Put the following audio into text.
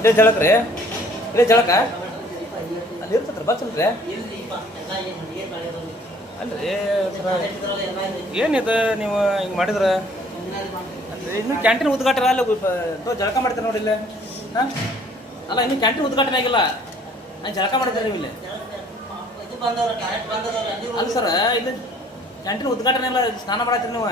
ಇಲ್ಲೇ ಜಳಕ ರೀ. ಇಲ್ಲೇ ಜಳಕ. ಅಲ್ಲಿ ಇರ್ತದ್ರಿ ಬಚ್ಚಲ್ರಿ ಅಲ್ರಿ ಸರ ಏನಿದು ನೀವು ಹಿಂಗೆ ಮಾಡಿದ್ರೆ? ಅಲ್ರಿ ಇನ್ನು ಕ್ಯಾಂಟೀನ್ ಉದ್ಘಾಟನೆ ಅಲ್ಲ ಜಳಕ ಮಾಡ್ತಾರೆ ನೋಡಿ ಇಲ್ಲಿ. ಹಾಂ? ಅಲ್ಲ ಇನ್ನು ಕ್ಯಾಂಟೀನ್ ಉದ್ಘಾಟನೆ ಆಗಿಲ್ಲ. ನಾನು ಜಳಕ ಮಾಡಿದ್ದೆ ನೀವು ಇಲ್ಲಿ. ಅಲ್ಲ ಸರ್ ಇಲ್ಲಿ ಕ್ಯಾಂಟೀನ್ ಉದ್ಘಾಟನೆ ಇಲ್ಲ ಸ್ನಾನ ಮಾಡತ್ತೀರಿ ನೀವು.